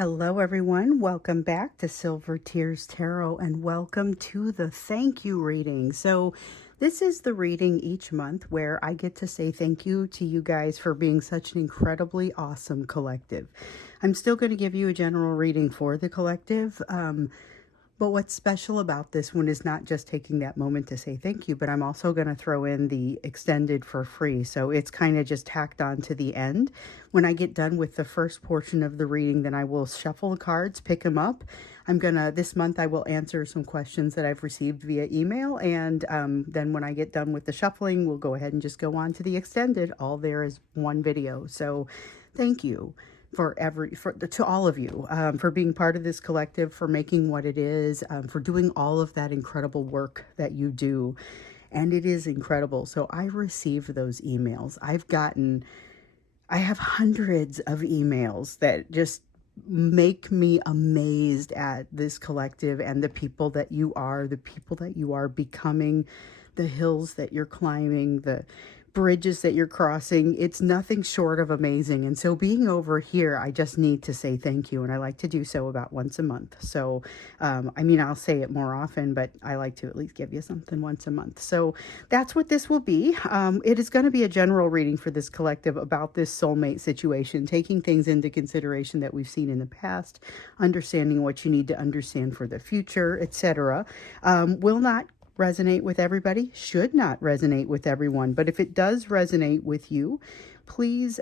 Hello, everyone. Welcome back to Silver Tears Tarot and welcome to the thank you reading. So, this is the reading each month where I get to say thank you to you guys for being such an incredibly awesome collective. I'm still going to give you a general reading for the collective. But what's special about this one is not just taking that moment to say thank you, but I'm also going to throw in the extended for free. So it's kind of just tacked on to the end. When I get done with the first portion of the reading, then I will shuffle the cards, pick them up. This month I will answer some questions that I've received via email. And then when I get done with the shuffling, we'll go ahead and just go on to the extended. All there is one video. So thank you to all of you for being part of this collective, for making what it is, for doing all of that incredible work that you do. And it is incredible. So I received those emails. I have hundreds of emails that just make me amazed at this collective and the people that you are becoming, the hills that you're climbing, the bridges that you're crossing. It's nothing short of amazing. And so being over here, I just need to say thank you. And I like to do so about once a month. So, I'll say it more often, but I like to at least give you something once a month. So that's what this will be. It is going to be a general reading for this collective about this soulmate situation, taking things into consideration that we've seen in the past, understanding what you need to understand for the future, etc. Will not resonate with everybody, should not resonate with everyone, but if it does resonate with you, please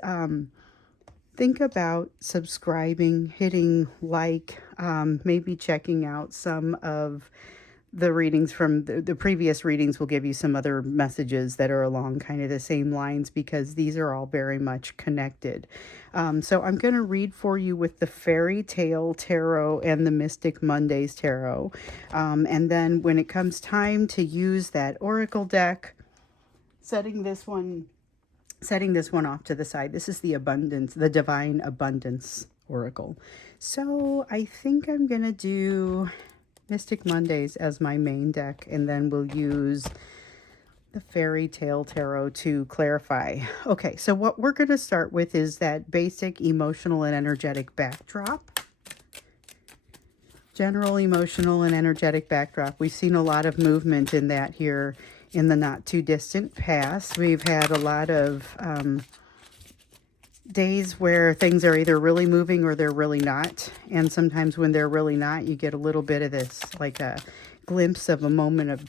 think about subscribing, hitting like, maybe checking out some of the readings from the previous readings. Will give you some other messages that are along kind of the same lines, because these are all very much connected. So I'm going to read for you with the Fairy Tale Tarot and the Mystic Mondays Tarot. And then when it comes time to use that Oracle deck, setting this one off to the side. This is the Divine Abundance Oracle. So I think I'm going to do Mystic Mondays as my main deck, and then we'll use the Fairy Tale Tarot to clarify. Okay, so what we're going to start with is that basic emotional and energetic backdrop. General emotional and energetic backdrop. We've seen a lot of movement in that here in the not too distant past. We've had a lot of days where things are either really moving or they're really not. And sometimes when they're really not, you get a little bit of this, like a glimpse of a moment of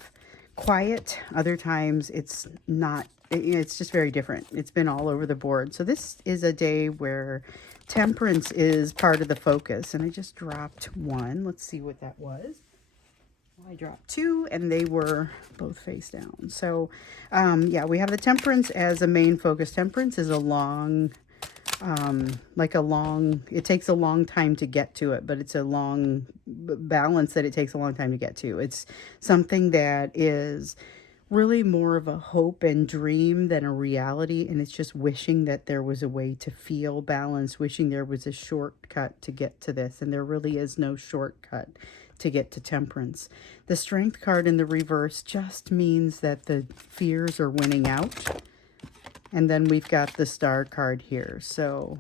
quiet. Other times it's not. It's just very different. It's been all over the board. So this is a day where temperance is part of the focus. And I just dropped one. Let's see what that was. I dropped two and they were both face down. So yeah, we have the temperance as a main focus. Temperance is a long, it takes a long time to get to it, but it's a long balance that it takes a long time to get to. It's something that is really more of a hope and dream than a reality. And it's just wishing that there was a way to feel balanced, wishing there was a shortcut to get to this. And there really is no shortcut to get to temperance. The Strength card in the reverse just means that the fears are winning out. And then we've got the Star card here. So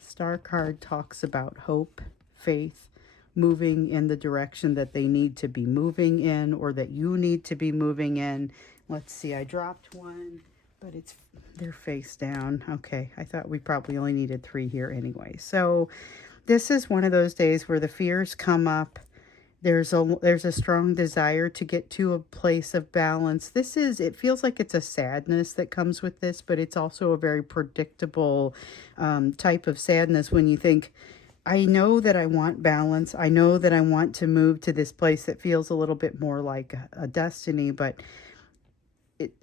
Star card talks about hope, faith, moving in the direction that they need to be moving in, or that you need to be moving in. Let's see, I dropped one, but they're face down. Okay, I thought we probably only needed 3 here anyway. So this is one of those days where the fears come up. There's a strong desire to get to a place of balance. It feels like it's a sadness that comes with this, but it's also a very predictable type of sadness when you think, I know that I want balance. I know that I want to move to this place that feels a little bit more like a destiny, but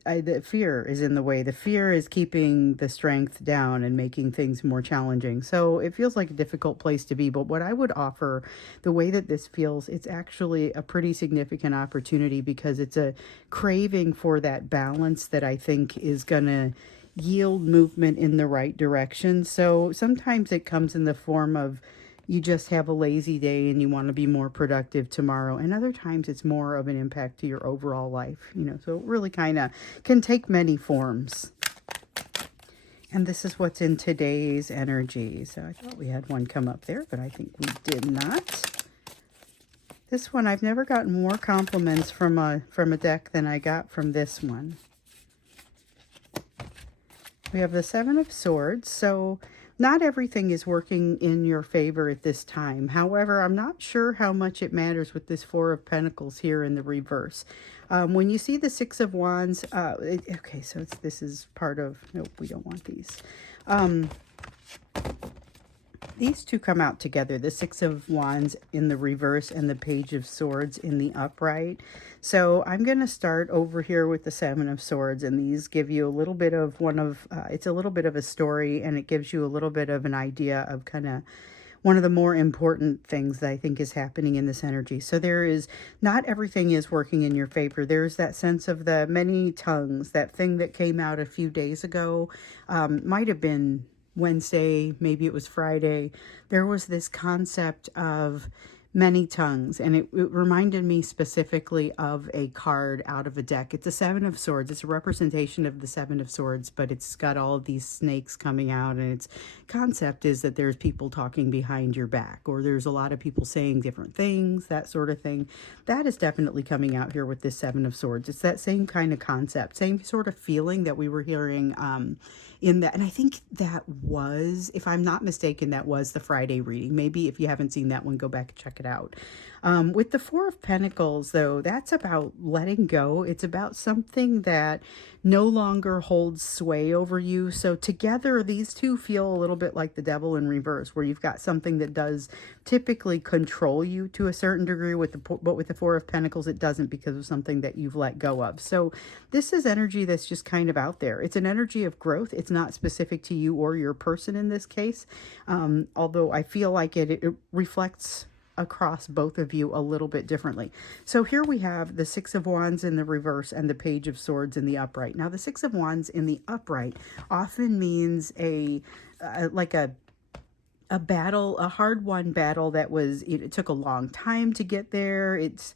the fear is in the way. The fear is keeping the strength down and making things more challenging. So it feels like a difficult place to be. But what I would offer, the way that this feels, it's actually a pretty significant opportunity, because it's a craving for that balance that I think is going to yield movement in the right direction. So sometimes it comes in the form of you just have a lazy day and you want to be more productive tomorrow. And other times it's more of an impact to your overall life, so it really kind of can take many forms. And this is what's in today's energy. So I thought we had one come up there, but I think we did not. This one, I've never gotten more compliments from a deck than I got from this one. We have the Seven of Swords. So not everything is working in your favor at this time. However, I'm not sure how much it matters with this Four of Pentacles here in the reverse. When you see the Six of Wands, okay, so this is part of, nope, we don't want these. These two come out together, the Six of Wands in the reverse and the Page of Swords in the upright. So I'm going to start over here with the Seven of Swords, and these give you a little bit of it's a little bit of a story, and it gives you a little bit of an idea of kind of one of the more important things that I think is happening in this energy. So there is, not everything is working in your favor. There's that sense of the many tongues, that thing that came out a few days ago, might have been Wednesday, maybe it was Friday. There was this concept of many tongues, and it reminded me specifically of a card out of a deck. It's a Seven of Swords. It's a representation of the Seven of Swords, but it's got all of these snakes coming out, and its concept is that there's people talking behind your back, or there's a lot of people saying different things, that sort of thing. That is definitely coming out here with this Seven of Swords. It's that same kind of concept, same sort of feeling that we were hearing in that. And I think that was, if I'm not mistaken, that was the Friday reading. Maybe if you haven't seen that one, go back and check it out. With the Four of Pentacles, though, that's about letting go. It's about something that no longer holds sway over you. So together, these two feel a little bit like the Devil in reverse, where you've got something that does typically control you to a certain degree, but with the Four of Pentacles, it doesn't, because of something that you've let go of. So this is energy that's just kind of out there. It's an energy of growth. It's not specific to you or your person in this case, although I feel like it reflects across both of you a little bit differently. So here we have the Six of Wands in the reverse and the Page of Swords in the upright. Now the Six of Wands in the upright often means like a battle, a hard-won battle that was, it took a long time to get there. It's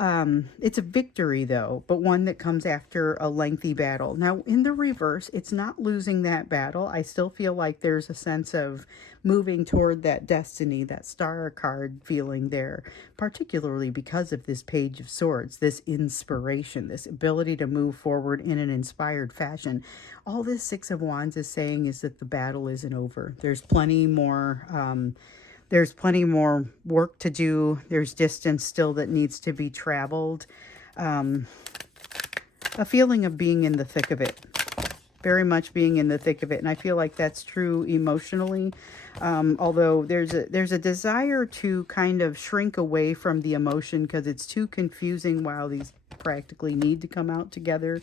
a victory, though, but one that comes after a lengthy battle. Now, in the reverse, it's not losing that battle. I still feel like there's a sense of moving toward that destiny, that star card feeling there, particularly because of this Page of Swords, this inspiration, this ability to move forward in an inspired fashion. All this Six of Wands is saying is that the battle isn't over. There's plenty more work to do. There's distance still that needs to be traveled. A feeling of being in the thick of it. Very much being in the thick of it. And I feel like that's true emotionally. Although there's a desire to kind of shrink away from the emotion because it's too confusing while these practically need to come out together.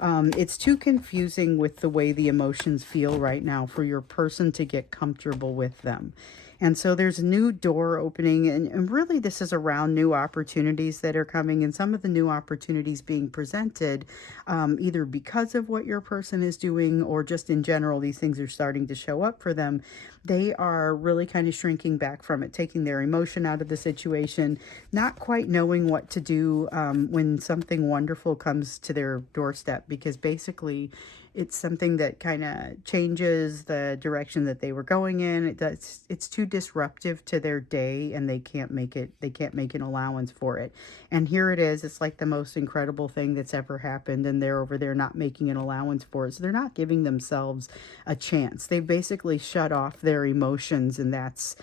It's too confusing with the way the emotions feel right now for your person to get comfortable with them. And so there's a new door opening, and really this is around new opportunities that are coming, and some of the new opportunities being presented either because of what your person is doing or just in general, these things are starting to show up for them. They are really kind of shrinking back from it, taking their emotion out of the situation, not quite knowing what to do when something wonderful comes to their doorstep, because basically it's something that kind of changes the direction that they were going in. It's too disruptive to their day, and they can't make an allowance for it. And here it is. It's like the most incredible thing that's ever happened, and they're over there not making an allowance for it. So they're not giving themselves a chance. They've basically shut off their emotions, and that's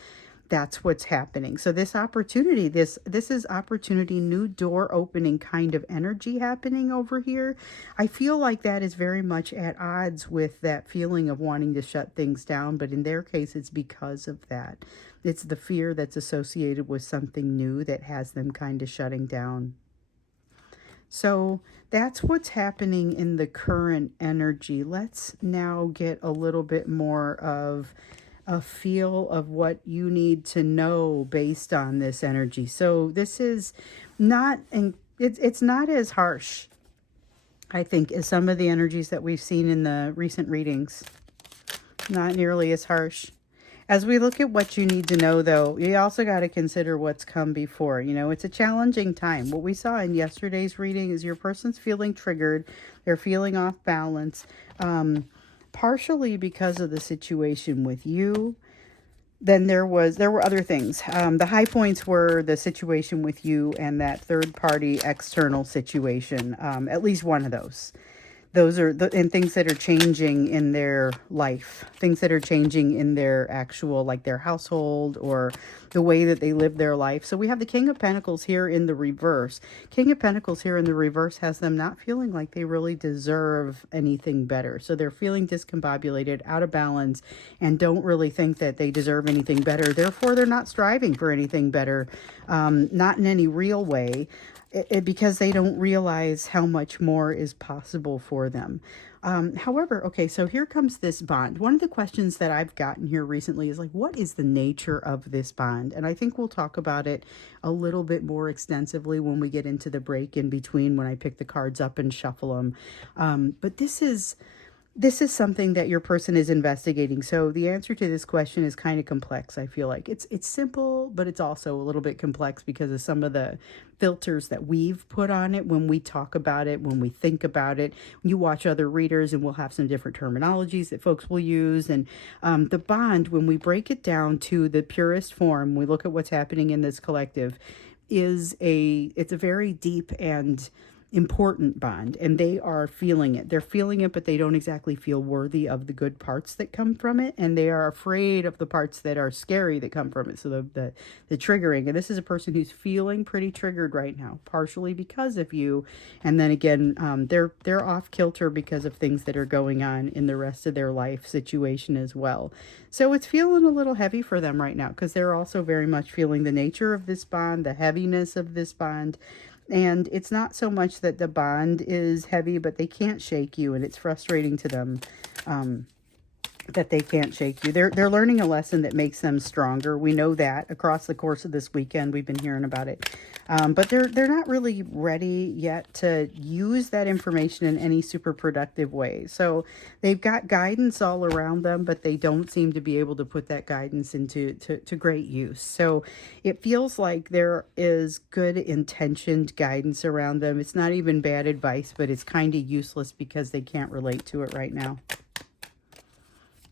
what's happening. So this opportunity, this is opportunity, new door opening kind of energy happening over here. I feel like that is very much at odds with that feeling of wanting to shut things down. But in their case, it's because of that. It's the fear that's associated with something new that has them kind of shutting down. So that's what's happening in the current energy. Let's now get a little bit more of a feel of what you need to know based on this energy. So this is not, and it's not as harsh, I think, as some of the energies that we've seen in the recent readings. Not nearly as harsh. As we look at what you need to know, though, you also got to consider what's come before. You know, it's a challenging time. What we saw in yesterday's reading is your person's feeling triggered. They're feeling off balance. partially because of the situation with you. Then there were other things. The high points were the situation with you and that third party external situation. At least one of those. Those are the and things that are changing in their life, things that are changing in their actual, like their household or the way that they live their life. So we have the King of Pentacles here in the reverse. King of Pentacles here in the reverse has them not feeling like they really deserve anything better. So they're feeling discombobulated, out of balance, and don't really think that they deserve anything better. Therefore, they're not striving for anything better, not in any real way. Because they don't realize how much more is possible for them. However, okay, so here comes this bond. One of the questions that I've gotten here recently is like, what is the nature of this bond? And I think we'll talk about it a little bit more extensively when we get into the break in between, when I pick the cards up and shuffle them. But this is something that your person is investigating. So the answer to this question is kind of complex. I feel like it's simple, but it's also a little bit complex because of some of the filters that we've put on it when we talk about it, when we think about it. You watch other readers and we'll have some different terminologies that folks will use. And the bond, when we break it down to the purest form, we look at what's happening in this collective, it's a very deep and important bond, and they are feeling it. They're feeling it, but they don't exactly feel worthy of the good parts that come from it, and they are afraid of the parts that are scary that come from it. So the triggering, and this is a person who's feeling pretty triggered right now, partially because of you, and then again, they're off kilter because of things that are going on in the rest of their life situation as well. So it's feeling a little heavy for them right now because they're also very much feeling the nature of this bond, the heaviness of this bond. And it's not so much that the bond is heavy, but they can't shake you, and it's frustrating to them that they can't shake you. They're learning a lesson that makes them stronger. We know that across the course of this weekend. We've been hearing about it. But they're not really ready yet to use that information in any super productive way. So they've got guidance all around them, but they don't seem to be able to put that guidance into great use. So it feels like there is good intentioned guidance around them. It's not even bad advice, but it's kind of useless because they can't relate to it right now.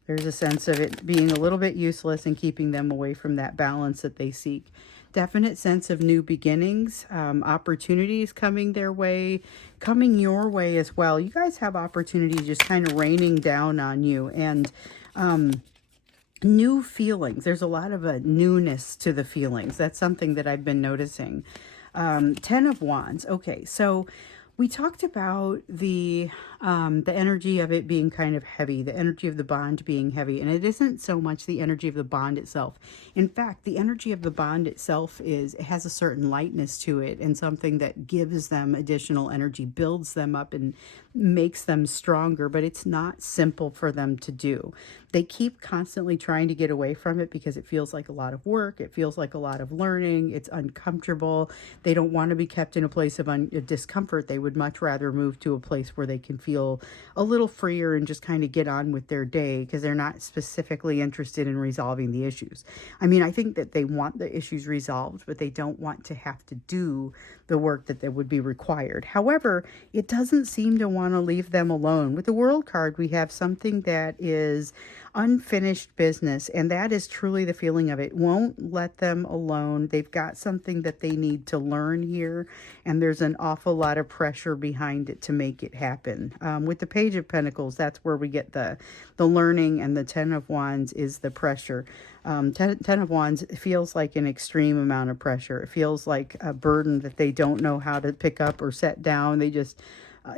There's a sense of it being a little bit useless and keeping them away from that balance that they seek. Definite sense of new beginnings, opportunities coming their way, coming your way as well. You guys have opportunities just kind of raining down on you, and new feelings. There's a lot of a newness to the feelings. That's something that I've been noticing. 10 of Wands. Okay, so we talked about the energy of it being kind of heavy, the energy of the bond being heavy, and it isn't so much the energy of the bond itself. In fact, the energy of the bond itself it has a certain lightness to it, and something that gives them additional energy, builds them up and makes them stronger, but it's not simple for them to do. They keep constantly trying to get away from it because it feels like a lot of work. It feels like a lot of learning. It's uncomfortable. They don't want to be kept in a place of discomfort. They would much rather move to a place where they can feel a little freer and just kind of get on with their day because they're not specifically interested in resolving the issues. I mean, I think that they want the issues resolved, but they don't want to have to do the work that would be required. However, it doesn't seem to want to leave them alone. With the World card, we have something that is unfinished business, and that is truly the feeling of it. Won't let them alone. They've got something that they need to learn here, and there's an awful lot of pressure behind it to make it happen. With the Page of Pentacles, that's where we get the learning, and the 10 of Wands is the pressure. 10 of Wands feels like an extreme amount of pressure. It feels like a burden that they don't know how to pick up or set down. They just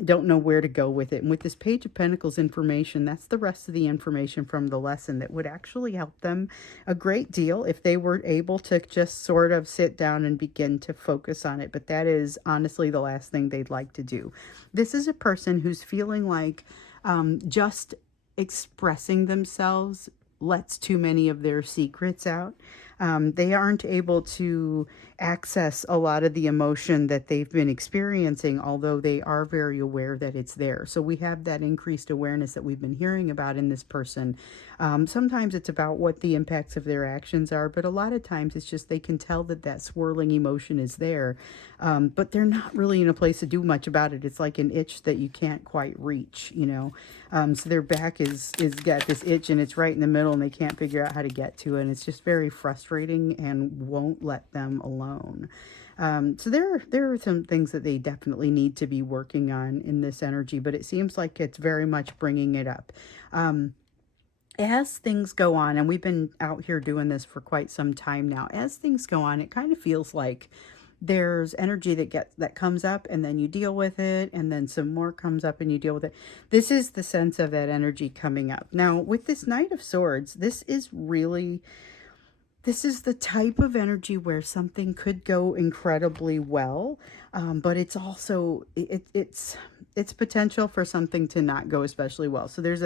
don't know where to go with it. And with this Page of Pentacles information, that's the rest of the information from the lesson that would actually help them a great deal if they were able to just sort of sit down and begin to focus on it. But that is honestly the last thing they'd like to do. This is a person who's feeling like just expressing themselves lets too many of their secrets out. They aren't able to access a lot of the emotion that they've been experiencing, although they are very aware that it's there. So we have that increased awareness that we've been hearing about in this person. Sometimes it's about what the impacts of their actions are, but a lot of times it's just they can tell that that swirling emotion is there, but they're not really in a place to do much about it. It's like an itch that you can't quite reach, you know. So their back is got this itch, and it's right in the middle, and they can't figure out how to get to it, and it's just very frustrating and won't let them alone. So there are some things that they definitely need to be working on in this energy, but it seems like it's very much bringing it up. As things go on, and we've been out here doing this for quite some time now, as things go on, it kind of feels like there's energy that comes up, and then you deal with it, and then some more comes up and you deal with it. This is the sense of that energy coming up. Now, with this Knight of Swords, this is the type of energy where something could go incredibly well, but it's also it's potential for something to not go especially well. So there's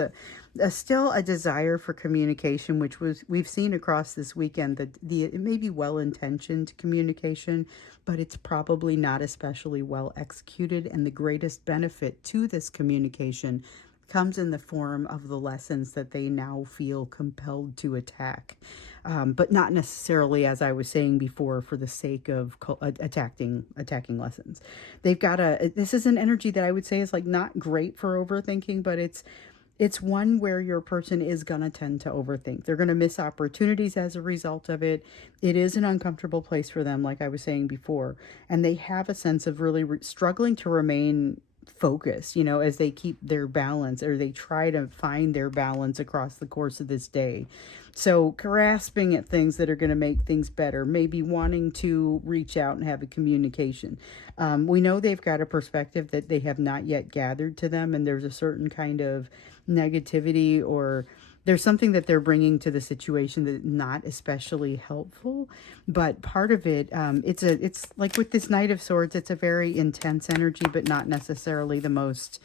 still a desire for communication, which we've seen across this weekend, that it may be well-intentioned communication, but it's probably not especially well executed. And the greatest benefit to this communication comes in the form of the lessons that they now feel compelled to attack, but not necessarily, as I was saying before, for the sake of attacking lessons. They've got this is an energy that I would say is like not great for overthinking, but it's one where your person is going to tend to overthink. They're going to miss opportunities as a result of it. It is an uncomfortable place for them, like I was saying before, and they have a sense of really struggling to remain focus, you know, as they keep their balance, or they try to find their balance across the course of this day. So grasping at things that are going to make things better, maybe wanting to reach out and have a communication. We know they've got a perspective that they have not yet gathered to them, and there's a certain kind of negativity, or there's something that they're bringing to the situation that's not especially helpful. But part of it, it's like with this Knight of Swords, it's a very intense energy, but not necessarily the most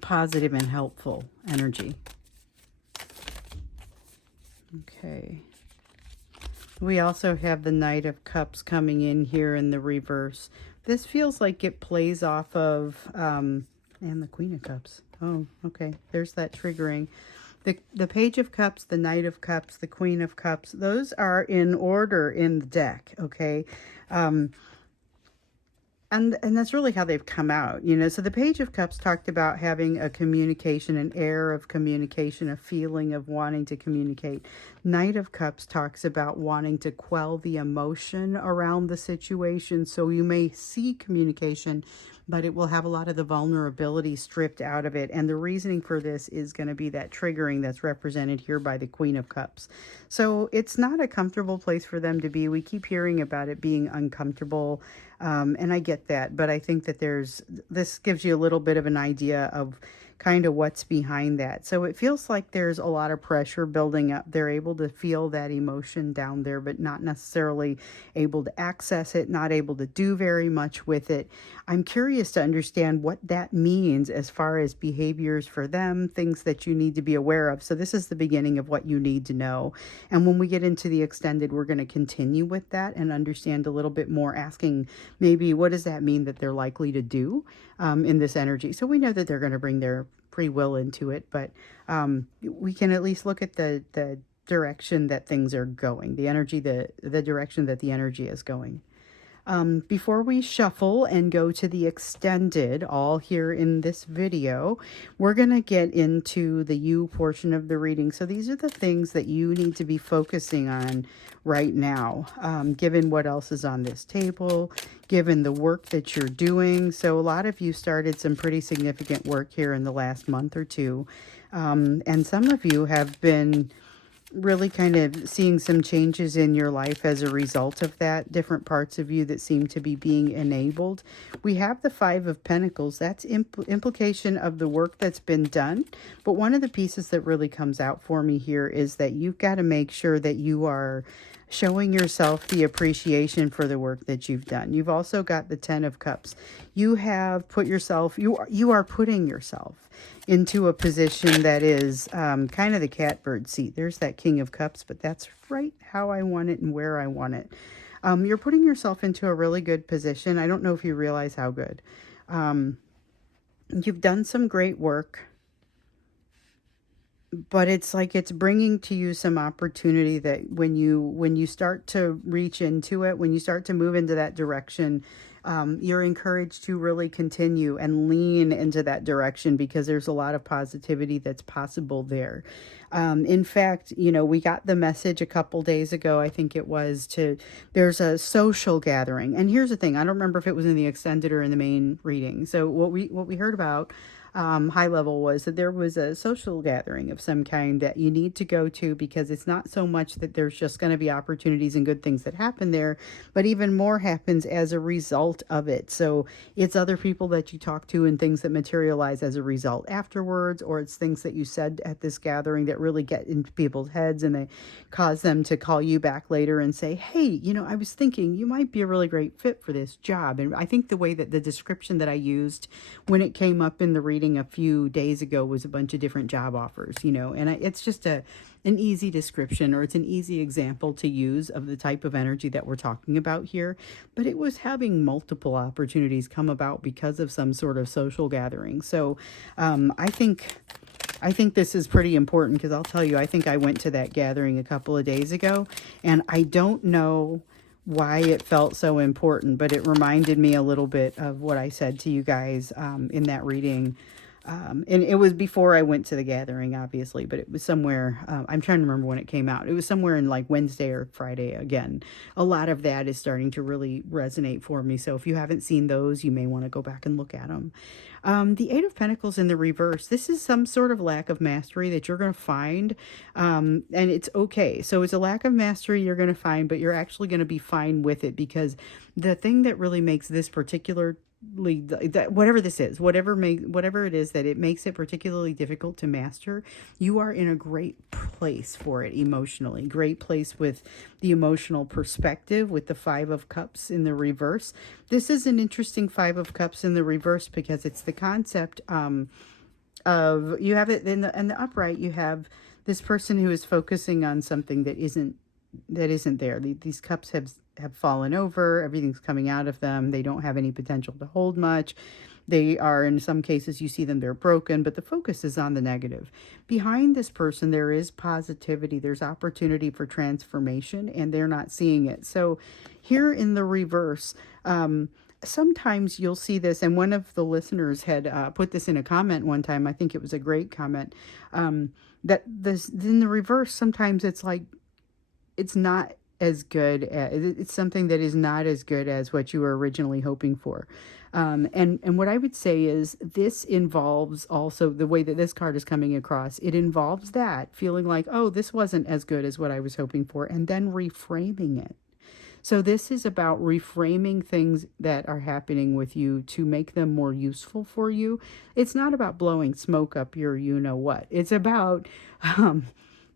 positive and helpful energy. Okay. We also have the Knight of Cups coming in here in the reverse. This feels like it plays off of, and the Queen of Cups. Oh, okay. There's that triggering. The Page of Cups, the Knight of Cups, the Queen of Cups, those are in order in the deck, okay? And that's really how they've come out, you know. So the Page of Cups talked about having a communication, an air of communication, a feeling of wanting to communicate. Knight of Cups talks about wanting to quell the emotion around the situation. So you may see communication, but it will have a lot of the vulnerability stripped out of it. And the reasoning for this is going to be that triggering that's represented here by the Queen of Cups. So it's not a comfortable place for them to be. We keep hearing about it being uncomfortable, and I get that, but I think that this gives you a little bit of an idea of kind of what's behind that. So it feels like there's a lot of pressure building up. They're able to feel that emotion down there, but not necessarily able to access it, not able to do very much with it. I'm curious to understand what that means as far as behaviors for them, things that you need to be aware of. So this is the beginning of what you need to know. And when we get into the extended, we're going to continue with that and understand a little bit more, asking maybe what does that mean that they're likely to do in this energy. So we know that they're going to bring their free will into it, but we can at least look at the direction that things are going, the energy, the direction that the energy is going. Before we shuffle and go to the extended, all here in this video, we're going to get into the you portion of the reading. So these are the things that you need to be focusing on right now, given what else is on this table, given the work that you're doing. So a lot of you started some pretty significant work here in the last month or two. And some of you have been really kind of seeing some changes in your life as a result of that, different parts of you that seem to be being enabled. We have the Five of Pentacles. That's implication of the work that's been done. But one of the pieces that really comes out for me here is that you've got to make sure that you are showing yourself the appreciation for the work that you've done. You've also got the 10 of Cups. You have put yourself, you are putting yourself into a position that is kind of the catbird seat. There's that King of Cups, but that's right how I want it and where I want it. You're putting yourself into a really good position. I don't know if you realize how good. You've done some great work, but it's like it's bringing to you some opportunity that when you start to reach into it, when you start to move into that direction, you're encouraged to really continue and lean into that direction because there's a lot of positivity that's possible there. In fact, we got the message a couple days ago, I think it was, there's a social gathering. And here's the thing, I don't remember if it was in the extended or in the main reading. So what we heard about high level was that there was a social gathering of some kind that you need to go to, because it's not so much that there's just going to be opportunities and good things that happen there, but even more happens as a result of it. So it's other people that you talk to and things that materialize as a result afterwards, or it's things that you said at this gathering that really get into people's heads and they cause them to call you back later and say, hey, I was thinking you might be a really great fit for this job. And I think the way that the description that I used when it came up in the reading a few days ago was a bunch of different job offers, and it's just an easy description, or it's an easy example to use of the type of energy that we're talking about here. But it was having multiple opportunities come about because of some sort of social gathering. So I think this is pretty important, because I'll tell you, I think I went to that gathering a couple of days ago, and I don't know why it felt so important, but it reminded me a little bit of what I said to you guys in that reading. And it was before I went to the gathering, obviously, but it was somewhere, I'm trying to remember when it came out. It was somewhere in like Wednesday or Friday. Again, a lot of that is starting to really resonate for me. So if you haven't seen those, you may want to go back and look at them. The Eight of Pentacles in the reverse, this is some sort of lack of mastery that you're going to find, and it's okay. So it's a lack of mastery you're going to find, but you're actually going to be fine with it, because the thing that really makes this particular that whatever this is, whatever it is that it makes it particularly difficult to master, you are in a great place for it emotionally. Great place with the emotional perspective, with the Five of Cups in the reverse. This is an interesting Five of Cups in the reverse, because it's the concept of, you have it in the upright, you have this person who is focusing on something that isn't there. These cups have fallen over. Everything's coming out of them. They don't have any potential to hold much. They are, in some cases, you see them, they're broken, but the focus is on the negative. Behind this person, there is positivity. There's opportunity for transformation, and they're not seeing it. So here in the reverse, sometimes you'll see this, and one of the listeners had put this in a comment one time. I think it was a great comment, that this in the reverse, sometimes it's like, it's not as good it's something that is not as good as what you were originally hoping for. And what I would say is, this involves also the way that this card is coming across. It involves that feeling like, oh, this wasn't as good as what I was hoping for, and then reframing it. So this is about reframing things that are happening with you to make them more useful for you. It's not about blowing smoke up your you-know-what. It's about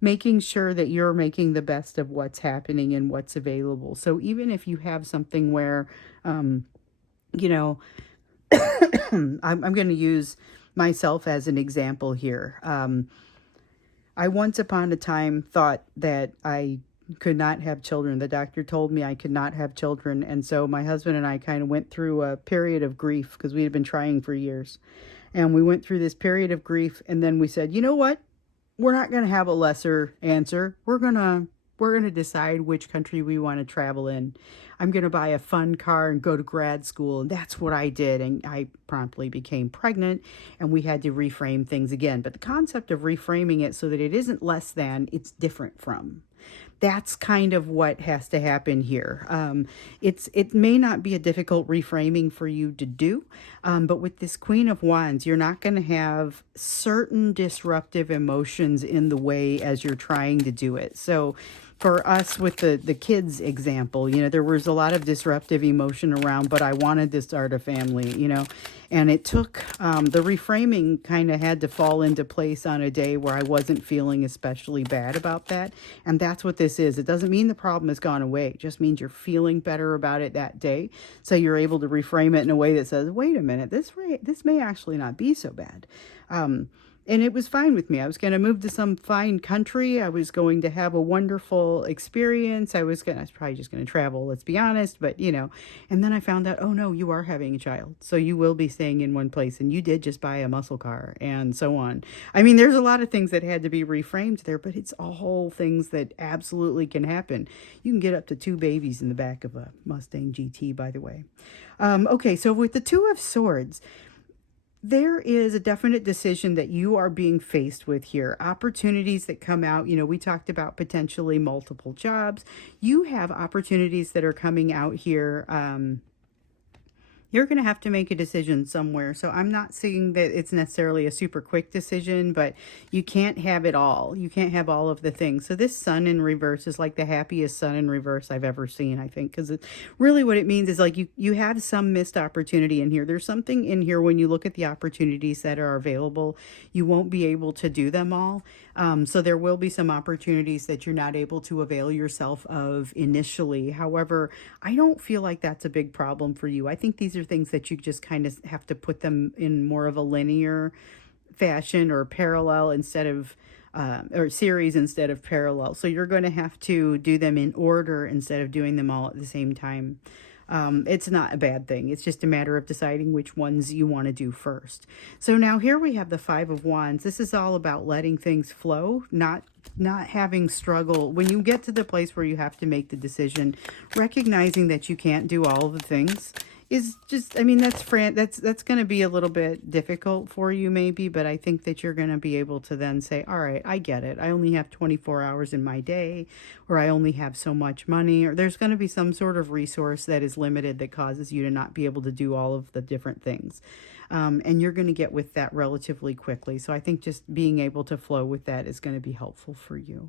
making sure that you're making the best of what's happening and what's available. So even if you have something where, I'm going to use myself as an example here. I once upon a time thought that I could not have children. The doctor told me I could not have children. And so my husband and I kind of went through a period of grief, because we had been trying for years. And we went through this period of grief, and then we said, you know what? We're not going to have a lesser answer. We're going to decide which country we want to travel in. I'm going to buy a fun car and go to grad school. And that's what I did. And I promptly became pregnant, and we had to reframe things again. But the concept of reframing it so that it isn't less than, it's different from. That's kind of what has to happen here. It may not be a difficult reframing for you to do, but with this Queen of Wands, you're not going to have certain disruptive emotions in the way as you're trying to do it. So for us with the kids example, there was a lot of disruptive emotion around, but I wanted to start a family, and it took, the reframing kind of had to fall into place on a day where I wasn't feeling especially bad about that. And that's what this is. It doesn't mean the problem has gone away. It just means you're feeling better about it that day. So you're able to reframe it in a way that says, wait a minute, this may actually not be so bad. And it was fine with me. I was going to move to some fine country. I was going to have a wonderful experience. I was probably just going to travel, let's be honest. But, and then I found out, oh no, you are having a child. So you will be staying in one place, and you did just buy a muscle car and so on. I mean, there's a lot of things that had to be reframed there, but it's all things that absolutely can happen. You can get up to 2 babies in the back of a Mustang GT, by the way. Okay, so with the Two of Swords, there is a definite decision that you are being faced with here. Opportunities that come out, we talked about potentially multiple jobs. You have opportunities that are coming out here. You're going to have to make a decision somewhere. So I'm not saying that it's necessarily a super quick decision, but you can't have it all. You can't have all of the things. So this sun in reverse is like the happiest sun in reverse I've ever seen, I think, because really what it means is like you have some missed opportunity in here. There's something in here when you look at the opportunities that are available, you won't be able to do them all. So there will be some opportunities that you're not able to avail yourself of initially. However, I don't feel like that's a big problem for you. I think these are things that you just kind of have to put them in more of a linear fashion or parallel instead of or series instead of parallel. So you're going to have to do them in order instead of doing them all at the same time. It's not a bad thing. It's just a matter of deciding which ones you want to do first. So now here we have the Five of Wands. This is all about letting things flow, not having struggle. When you get to the place where you have to make the decision, recognizing that you can't do all of the things is just, I mean, that's going to be a little bit difficult for you maybe, but I think that you're going to be able to then say, all right, I get it. I only have 24 hours in my day, or I only have so much money, or there's going to be some sort of resource that is limited that causes you to not be able to do all of the different things. And you're going to get with that relatively quickly. So I think just being able to flow with that is going to be helpful for you.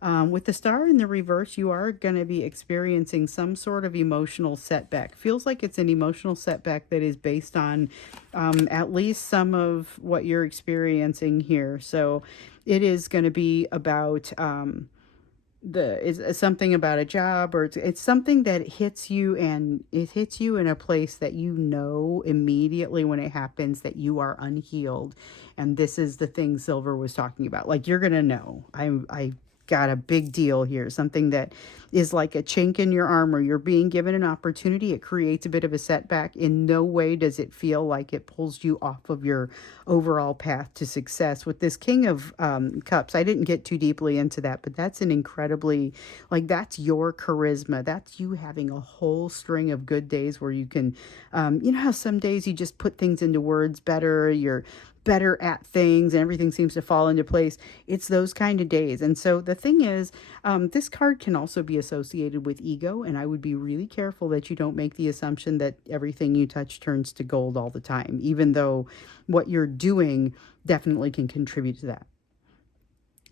With the star in the reverse, you are going to be experiencing some sort of emotional setback. Feels like it's an emotional setback that is based on at least some of what you're experiencing here. So it is going to be about it's something about a job, or it's something that hits you, and it hits you in a place that immediately when it happens that you are unhealed. And this is the thing Silver was talking about. Like, you're going to know. I got a big deal here, something that is like a chink in your armor. You're being given an opportunity. It creates a bit of a setback. In no way does it feel like it pulls you off of your overall path to success. With this King of Cups, I didn't get too deeply into that, but that's an incredibly, like, that's your charisma. That's you having a whole string of good days where you can, you know how some days you just put things into words better, you're better at things and everything seems to fall into place. It's those kind of days. And so the thing is, this card can also be associated with ego, and I would be really careful that you don't make the assumption that everything you touch turns to gold all the time, even though what you're doing definitely can contribute to that.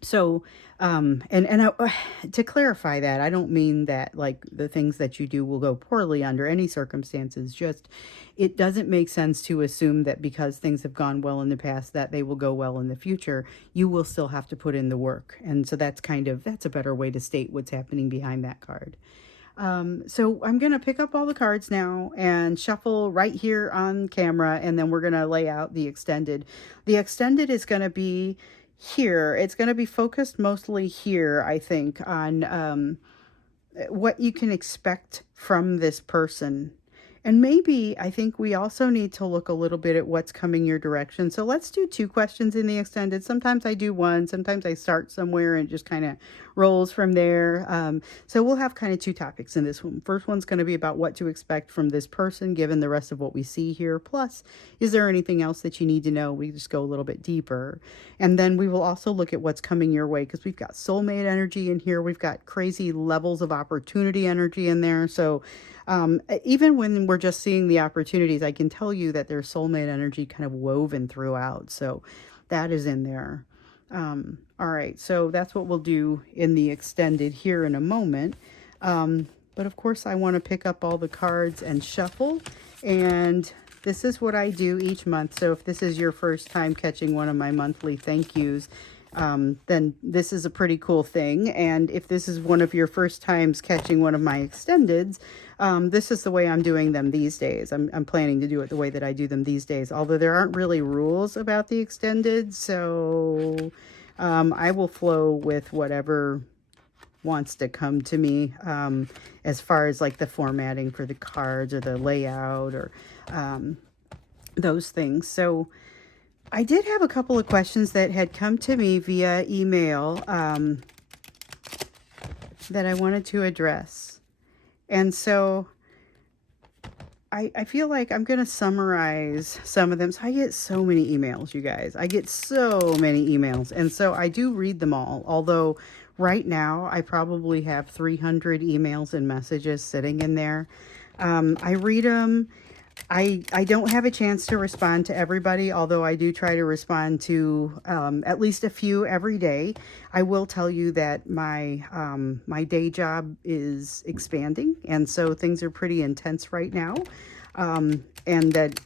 So, to clarify that, I don't mean that like the things that you do will go poorly under any circumstances. Just, it doesn't make sense to assume that because things have gone well in the past that they will go well in the future. You will still have to put in the work. And so that's a better way to state what's happening behind that card. So I'm going to pick up all the cards now and shuffle right here on camera, and then we're going to lay out the extended. The extended is going to be here. It's going to be focused mostly here, I think, on what you can expect from this person. And maybe I think we also need to look a little bit at what's coming your direction. So let's do 2 questions in the extended. Sometimes I do 1. Sometimes I start somewhere and just kind of rolls from there. So we'll have kind of 2 topics in this one. First one's going to be about what to expect from this person, given the rest of what we see here. Plus, is there anything else that you need to know? We just go a little bit deeper. And then we will also look at what's coming your way, because we've got soulmate energy in here. We've got crazy levels of opportunity energy in there. So even when we're just seeing the opportunities, I can tell you that there's soulmate energy kind of woven throughout. So that is in there. All right, so that's what we'll do in the extended here in a moment. But of course, I want to pick up all the cards and shuffle. And this is what I do each month. So if this is your first time catching one of my monthly thank yous, then this is a pretty cool thing. And if this is one of your first times catching one of my extendeds, this is the way I'm doing them these days. I'm planning to do it the way that I do them these days, although there aren't really rules about the extended. So I will flow with whatever wants to come to me, as far as like the formatting for the cards or the layout or those things. So I did have a couple of questions that had come to me via email that I wanted to address. And so I feel like I'm going to summarize some of them. So I get so many emails, you guys. I get so many emails. And so I do read them all. Although right now I probably have 300 emails and messages sitting in there. I read them. I don't have a chance to respond to everybody, although I do try to respond to at least a few every day. I will tell you that my my day job is expanding, and so things are pretty intense right now. And that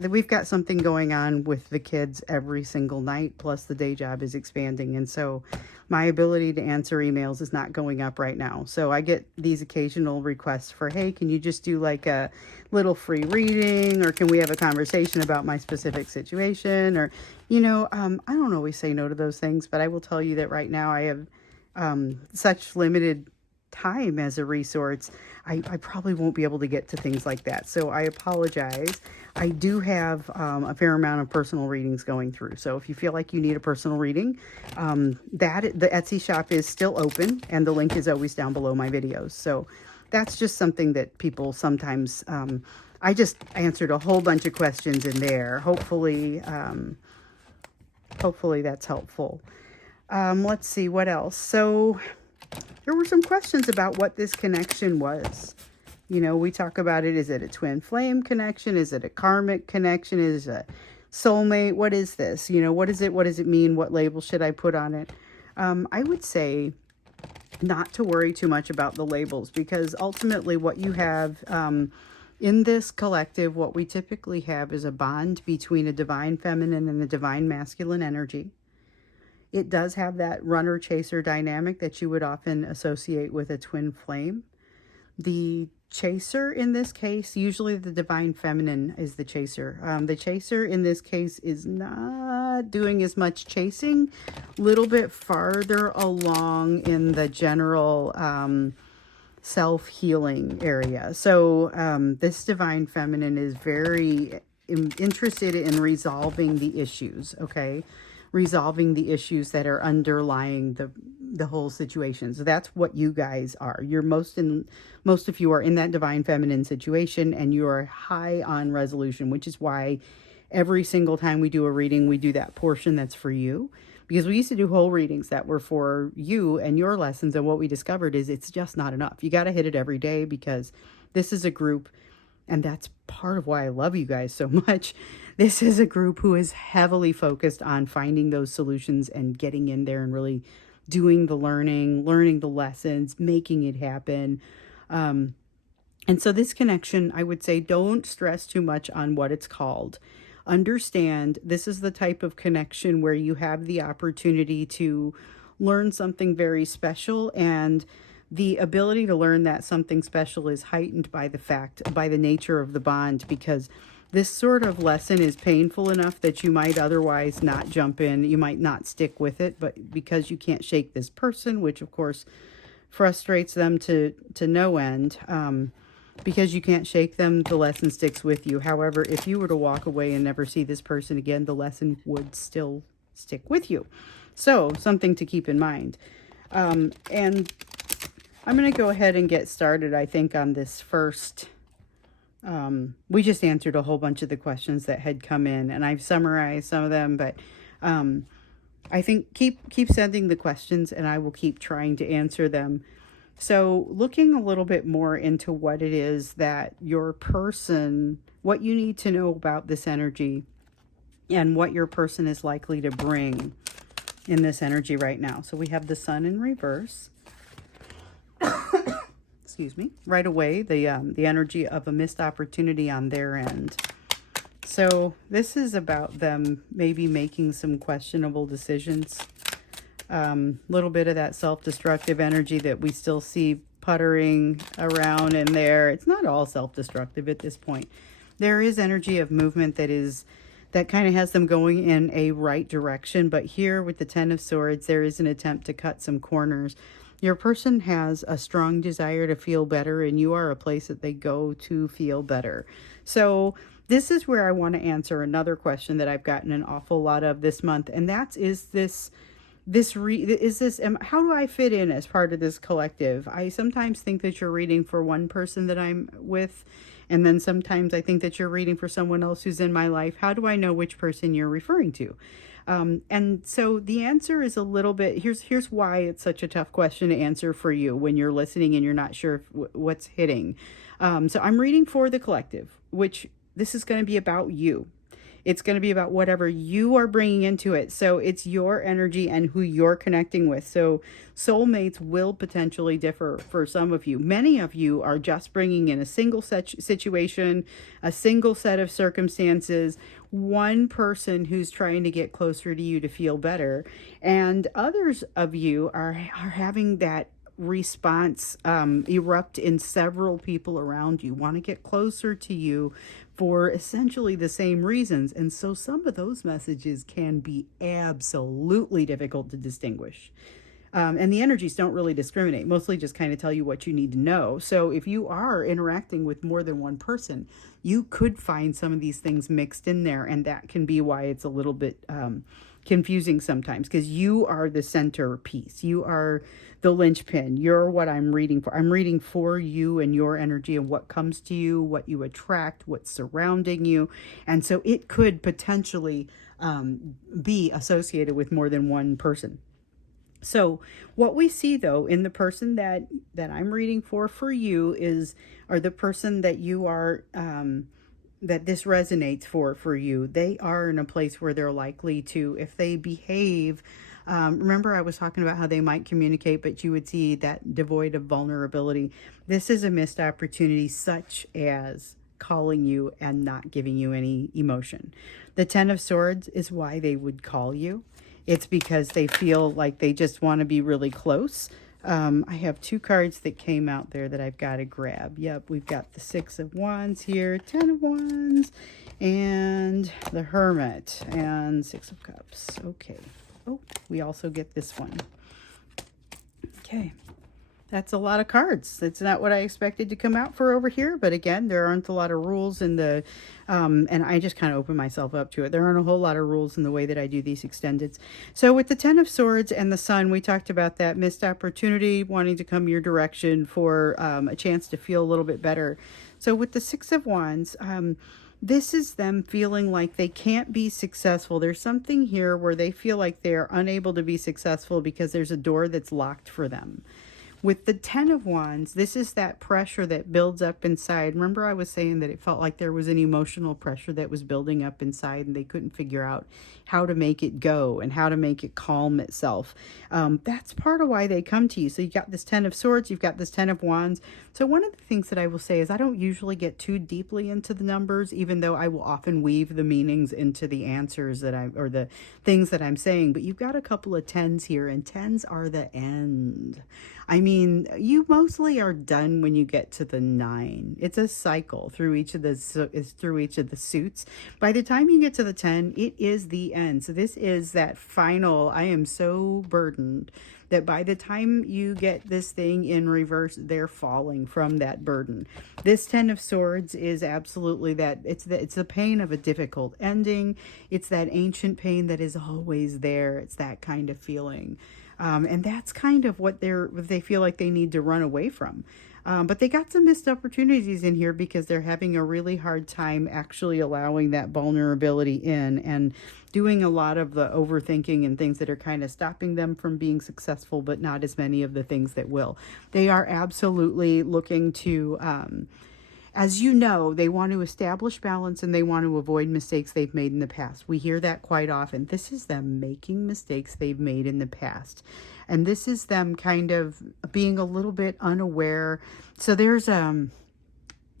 we've got something going on with the kids every single night, plus the day job is expanding, and so my ability to answer emails is not going up right now. So I get these occasional requests for, hey, can you just do like a little free reading, or can we have a conversation about my specific situation? Or, you know, I don't always say no to those things, but I will tell you that right now I have such limited time as a resource, I probably won't be able to get to things like that. So I apologize. I do have a fair amount of personal readings going through. So if you feel like you need a personal reading, the Etsy shop is still open, and the link is always down below my videos. So that's just something that people sometimes, I just answered a whole bunch of questions in there. Hopefully, hopefully that's helpful. Let's see what else. So there were some questions about what this connection was. You know, we talk about it. Is it a twin flame connection? Is it a karmic connection? Is it a soulmate? What is this? You know, what is it? What does it mean? What label should I put on it? I would say not to worry too much about the labels, because ultimately what you have in this collective, what we typically have is a bond between a divine feminine and a divine masculine energy. It does have that runner-chaser dynamic that you would often associate with a twin flame. The chaser in this case, usually the divine feminine is the chaser. The chaser in this case is not doing as much chasing, a little bit farther along in the general self-healing area. So this divine feminine is very interested in resolving the issues, okay? Resolving the issues that are underlying the whole situation. So that's what you guys are. You're most of you are in that divine feminine situation, and you are high on resolution, which is why every single time we do a reading, we do that portion that's for you. Because we used to do whole readings that were for you and your lessons, and what we discovered is it's just not enough. You got to hit it every day, because this is a group, and that's part of why I love you guys so much. This is a group who is heavily focused on finding those solutions and getting in there and really doing the learning the lessons, making it happen. And so this connection, I would say, don't stress too much on what it's called. Understand this is the type of connection where you have the opportunity to learn something very special, and the ability to learn that something special is heightened by the nature of the bond, because this sort of lesson is painful enough that you might otherwise not jump in. You might not stick with it, but because you can't shake this person, which of course frustrates them to no end, because you can't shake them, the lesson sticks with you. However, if you were to walk away and never see this person again, the lesson would still stick with you. So something to keep in mind. And I'm going to go ahead and get started, I think, on this first. We just answered a whole bunch of the questions that had come in, and I've summarized some of them, but I think keep sending the questions, and I will keep trying to answer them. So looking a little bit more into what it is that your person, what you need to know about this energy, and what your person is likely to bring. in this energy right now. So we have the Sun in reverse. Excuse me. Right away, the energy of a missed opportunity on their end. So this is about them maybe making some questionable decisions. Little bit of that self-destructive energy that we still see puttering around in there. It's not all self-destructive at this point. There is energy of movement that kind of has them going in a right direction. But here with the Ten of Swords, there is an attempt to cut some corners. Your person has a strong desire to feel better, and you are a place that they go to feel better. So this is where I want to answer another question that I've gotten an awful lot of this month, and that's, how do I fit in as part of this collective? I sometimes think that you're reading for one person that I'm with, and then sometimes I think that you're reading for someone else who's in my life. How do I know which person you're referring to? And so the answer is a little bit, here's why it's such a tough question to answer for you when you're listening and you're not sure what's hitting. So I'm reading for the collective, which this is going to be about you. It's going to be about whatever you are bringing into it. So it's your energy and who you're connecting with. So soulmates will potentially differ for some of you. Many of you are just bringing in a single situation, a single set of circumstances, one person who's trying to get closer to you to feel better. And others of you are having that response erupt in several people around you, want to get closer to you for essentially the same reasons. And so some of those messages can be absolutely difficult to distinguish. And the energies don't really discriminate, mostly just kind of tell you what you need to know. So if you are interacting with more than one person, you could find some of these things mixed in there. And that can be why it's a little bit confusing sometimes, because you are the centerpiece. You are the linchpin. You're what I'm reading for. I'm reading for you and your energy and what comes to you, what you attract, what's surrounding you. And so it could potentially be associated with more than one person. So what we see though in the person that I'm reading for you are the person that you are that this resonates for you. They are in a place where they're likely to, if they behave, remember I was talking about how they might communicate, but you would see that devoid of vulnerability. This is a missed opportunity, such as calling you and not giving you any emotion. The Ten of Swords is why they would call you. It's because they feel like they just want to be really close. I have two cards that came out there that I've got to grab. Yep, we've got the Six of Wands here, Ten of Wands, and the Hermit, and Six of Cups. Okay. Oh, we also get this one. Okay. That's a lot of cards. That's not what I expected to come out for over here. But again, there aren't a lot of rules in the, and I just kind of open myself up to it. There aren't a whole lot of rules in the way that I do these extendeds. So with the Ten of Swords and the Sun, we talked about that missed opportunity wanting to come your direction for a chance to feel a little bit better. So with the Six of Wands, this is them feeling like they can't be successful. There's something here where they feel like they're unable to be successful because there's a door that's locked for them. With the Ten of Wands, this is that pressure that builds up inside. Remember I was saying that it felt like there was an emotional pressure that was building up inside and they couldn't figure out how to make it go and how to make it calm itself. That's part of why they come to you. So you've got this Ten of Swords, you've got this Ten of Wands. So one of the things that I will say is I don't usually get too deeply into the numbers, even though I will often weave the meanings into the answers or the things that I'm saying. But you've got a couple of tens here, and tens are the end. I mean, you mostly are done when you get to the 9. It's a cycle through each of the suits. By the time you get to the 10, it is the end. So this is that final, I am so burdened that by the time you get this thing in reverse, they're falling from that burden. This Ten of Swords is absolutely that. It's the pain of a difficult ending. It's that ancient pain that is always there. It's that kind of feeling. And that's kind of what they feel like they need to run away from. But they got some missed opportunities in here because they're having a really hard time actually allowing that vulnerability in and doing a lot of the overthinking and things that are kind of stopping them from being successful, but not as many of the things that will. They are absolutely looking to As you know, they want to establish balance and they want to avoid mistakes they've made in the past. We hear that quite often. This is them making mistakes they've made in the past. And this is them kind of being a little bit unaware. So there's a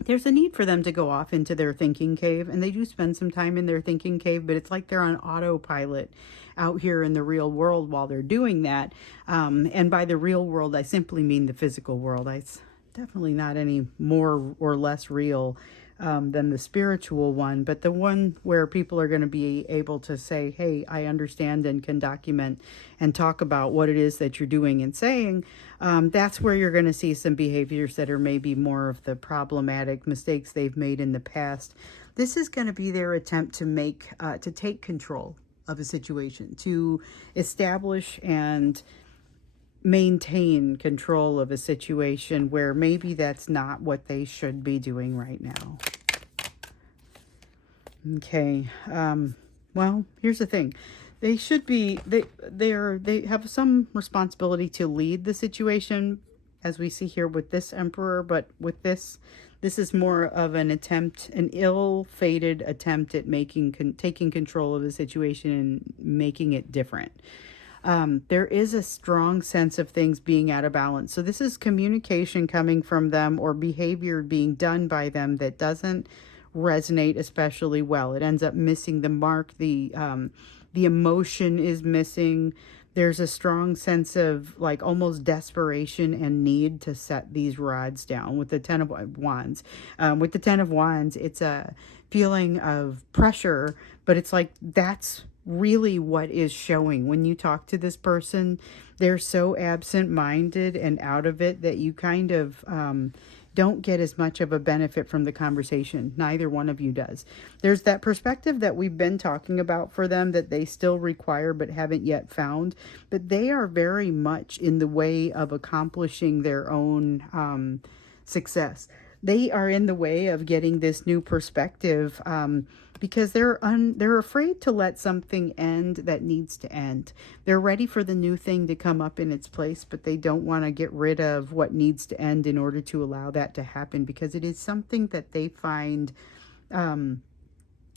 need for them to go off into their thinking cave, and they do spend some time in their thinking cave, but it's like they're on autopilot out here in the real world while they're doing that. And by the real world, I simply mean the physical world. It's definitely not any more or less real than the spiritual one, but the one where people are going to be able to say, hey, I understand and can document and talk about what it is that you're doing and saying. That's where you're going to see some behaviors that are maybe more of the problematic mistakes they've made in the past. This is going to be their attempt to take control of a situation, to establish and maintain control of a situation where maybe that's not what they should be doing right now. Okay. Well, here's the thing. They should be, they have some responsibility to lead the situation, as we see here with this emperor, but with this is more of an attempt, an ill-fated attempt at taking control of the situation and making it different. There is a strong sense of things being out of balance. So this is communication coming from them or behavior being done by them that doesn't resonate especially well. It ends up missing the mark. The emotion is missing. There's a strong sense of like almost desperation and need to set these rods down with the Ten of Wands. With the Ten of Wands, it's a feeling of pressure, but it's like that's really what is showing when you talk to this person. They're so absent-minded and out of it that you kind of don't get as much of a benefit from the conversation. Neither one of you does. There's that perspective that we've been talking about for them that they still require but haven't yet found, but they are very much in the way of accomplishing their own success. They are in the way of getting this new perspective because they're afraid to let something end that needs to end. They're ready for the new thing to come up in its place, but they don't want to get rid of what needs to end in order to allow that to happen, because it is something that they find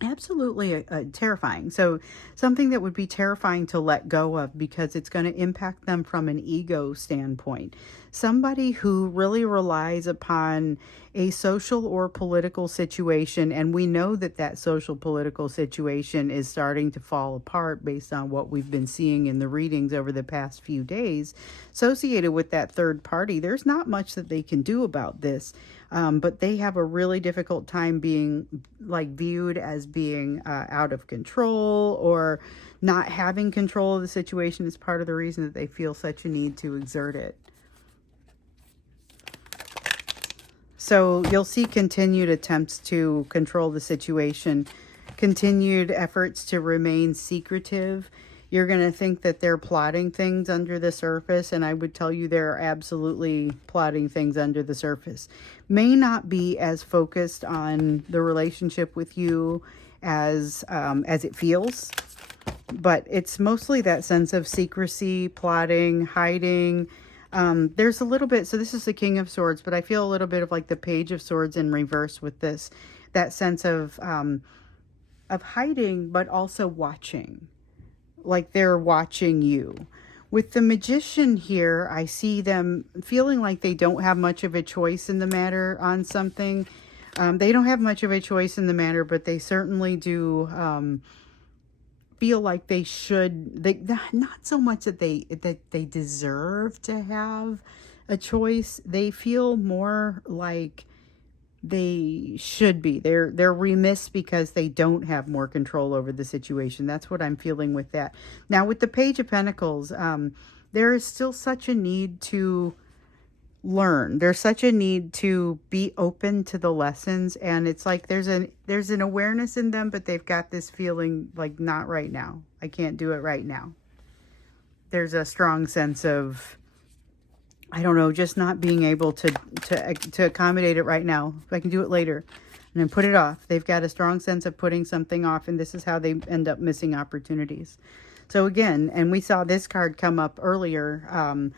absolutely terrifying. So something that would be terrifying to let go of because it's going to impact them from an ego standpoint. Somebody who really relies upon a social or political situation, and we know that that social political situation is starting to fall apart based on what we've been seeing in the readings over the past few days associated with that third party. There's not much that they can do about this. But they have a really difficult time being like viewed as being out of control, or not having control of the situation is part of the reason that they feel such a need to exert it. So you'll see continued attempts to control the situation, continued efforts to remain secretive. You're going to think that they're plotting things under the surface, and I would tell you they're absolutely plotting things under the surface. May not be as focused on the relationship with you as it feels, but it's mostly that sense of secrecy, plotting, hiding. There's a little bit, so this is the King of Swords, but I feel a little bit of like the Page of Swords in reverse with this, that sense of hiding, but also watching. Like they're watching you. With the Magician here, I see them feeling like they don't have much of a choice in the matter on something. They don't have much of a choice in the matter, but they certainly do feel like they should. Not so much that they deserve to have a choice. They feel more like they should be. They're remiss because they don't have more control over the situation. That's what I'm feeling with that. Now with the Page of Pentacles, there is still such a need to learn. There's such a need to be open to the lessons, and it's like there's an awareness in them, but they've got this feeling like not right now. I can't do it right now. There's a strong sense of, I don't know, just not being able to accommodate it right now. If I can do it later, and then put it off. They've got a strong sense of putting something off, and this is how they end up missing opportunities. So again, and we saw this card come up earlier,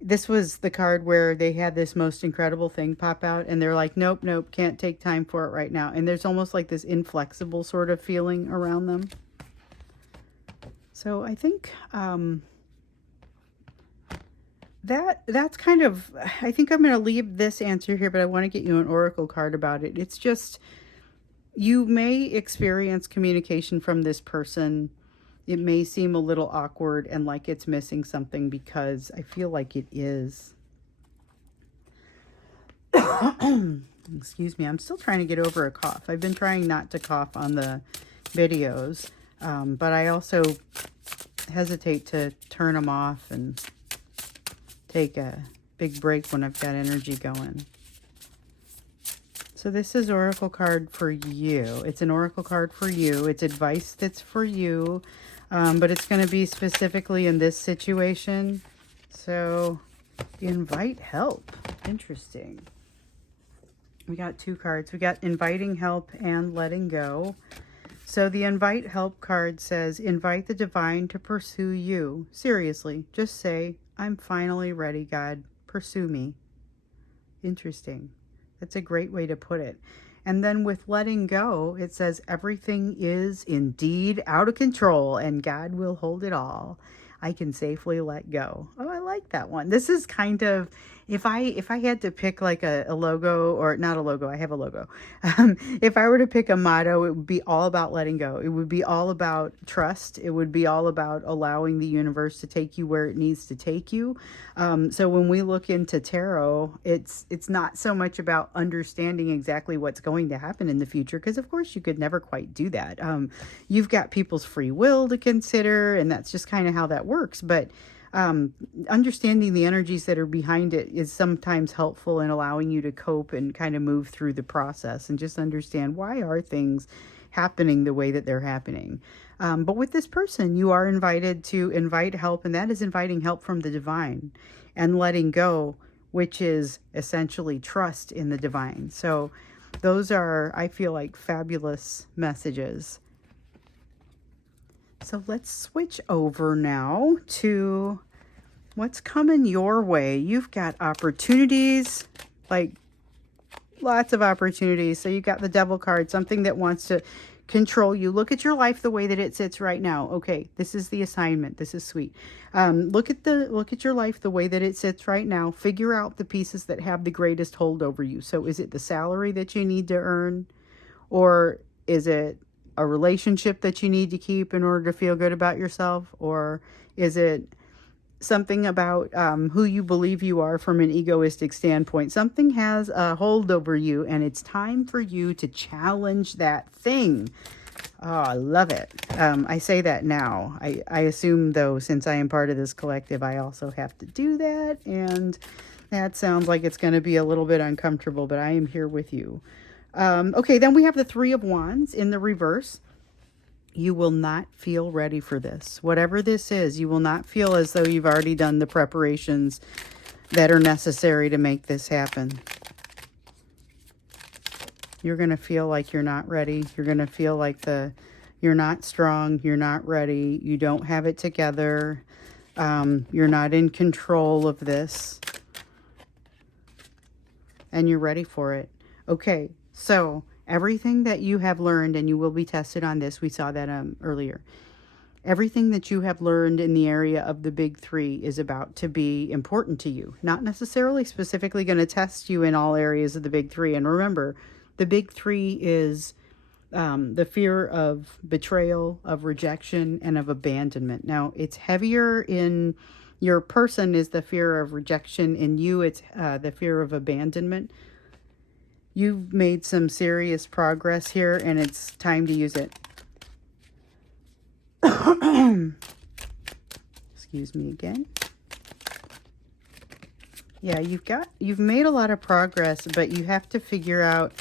This was the card where they had this most incredible thing pop out and they're like, nope, nope, can't take time for it right now. And there's almost like this inflexible sort of feeling around them. So I think that's kind of, I think I'm going to leave this answer here, but I want to get you an oracle card about it. It's just, you may experience communication from this person. It may seem a little awkward and like it's missing something, because I feel like it is. Excuse me, I'm still trying to get over a cough. I've been trying not to cough on the videos, but I also hesitate to turn them off and take a big break when I've got energy going. So this is oracle card for you. It's an oracle card for you. It's advice that's for you, but it's going to be specifically in this situation. So invite help. Interesting. We got two cards. We got inviting help and letting go. So the invite help card says, invite the divine to pursue you. Seriously, just say, I'm finally ready, God. Pursue me. Interesting. That's a great way to put it. And then with letting go, it says, everything is indeed out of control and God will hold it all. I can safely let go. Oh, I like that one. This is kind of, if I had to pick like a logo, or not a logo, I have a logo. If I were to pick a motto, it would be all about letting go. It would be all about trust. It would be all about allowing the universe to take you where it needs to take you. So when we look into tarot, it's not so much about understanding exactly what's going to happen in the future, because of course you could never quite do that. You've got people's free will to consider, and that's just kind of how that works. But understanding the energies that are behind it is sometimes helpful in allowing you to cope and kind of move through the process and just understand, why are things happening the way that they're happening. But with this person, you are invited to invite help, and that is inviting help from the divine, and letting go, which is essentially trust in the divine. So those are, I feel like, fabulous messages. So let's switch over now to what's coming your way. You've got opportunities, like lots of opportunities. So you've got the Devil card, something that wants to control you. Look at your life the way that it sits right now. Okay, this is the assignment. This is sweet. Look at your life the way that it sits right now. Figure out the pieces that have the greatest hold over you. So is it the salary that you need to earn, or is it a relationship that you need to keep in order to feel good about yourself? Or is it something about who you believe you are from an egoistic standpoint? Something has a hold over you, and it's time for you to challenge that thing. Oh, I love it. I say that now. I assume, though, since I am part of this collective, I also have to do that. And that sounds like it's going to be a little bit uncomfortable, but I am here with you. Okay, then we have the Three of Wands in the reverse. You will not feel ready for this. Whatever this is, you will not feel as though you've already done the preparations that are necessary to make this happen. You're going to feel like you're not ready. You're going to feel like you're not strong. You're not ready. You don't have it together. You're not in control of this. And you're ready for it. Okay. So everything that you have learned, and you will be tested on this, we saw that earlier. Everything that you have learned in the area of the big three is about to be important to you. Not necessarily specifically going to test you in all areas of the big three. And remember, the big three is the fear of betrayal, of rejection, and of abandonment. Now, it's heavier in your person is the fear of rejection. In you, it's the fear of abandonment. You've made some serious progress here, and it's time to use it. Excuse me again. Yeah, you've made a lot of progress, but you have to figure out,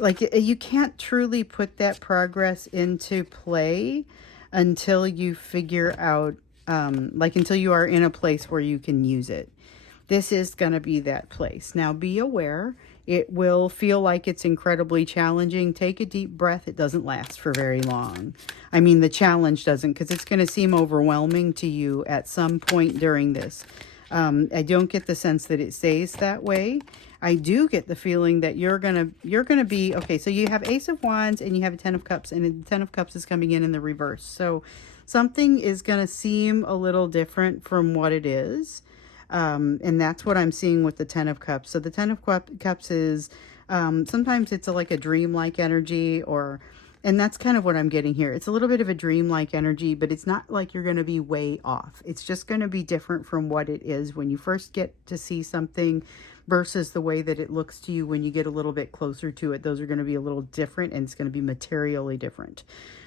like, you can't truly put that progress into play until you figure out, until you are in a place where you can use it. This is going to be that place. Now, be aware. It will feel like it's incredibly challenging. Take a deep breath. It doesn't last for very long. I mean, the challenge doesn't, because it's going to seem overwhelming to you at some point during this. I don't get the sense that it stays that way. I do get the feeling that you're gonna be okay. So you have Ace of Wands and you have a Ten of Cups, and the Ten of Cups is coming in the reverse. So something is gonna seem a little different from what it is. And that's what I'm seeing with the Ten of Cups. So the Ten of Cups is sometimes it's like a dreamlike energy, and that's kind of what I'm getting here. It's a little bit of a dreamlike energy, but it's not like you're going to be way off. It's just going to be different from what it is when you first get to see something versus the way that it looks to you when you get a little bit closer to it. Those are going to be a little different, and it's going to be materially different.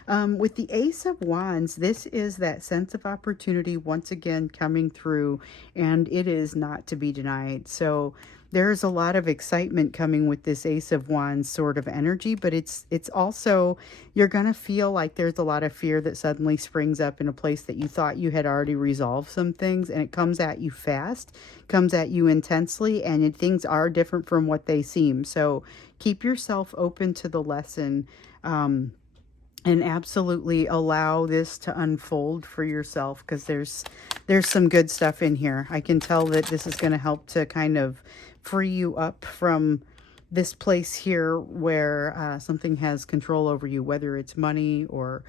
With the Ace of Wands, this is that sense of opportunity once again coming through, and it is not to be denied. So there's a lot of excitement coming with this Ace of Wands sort of energy, but it's also, you're going to feel like there's a lot of fear that suddenly springs up in a place that you thought you had already resolved some things, and it comes at you fast, comes at you intensely, and things are different from what they seem. So keep yourself open to the lesson, and absolutely allow this to unfold for yourself, because there's some good stuff in here. I can tell that this is going to help to kind of free you up from this place here where something has control over you, whether it's money or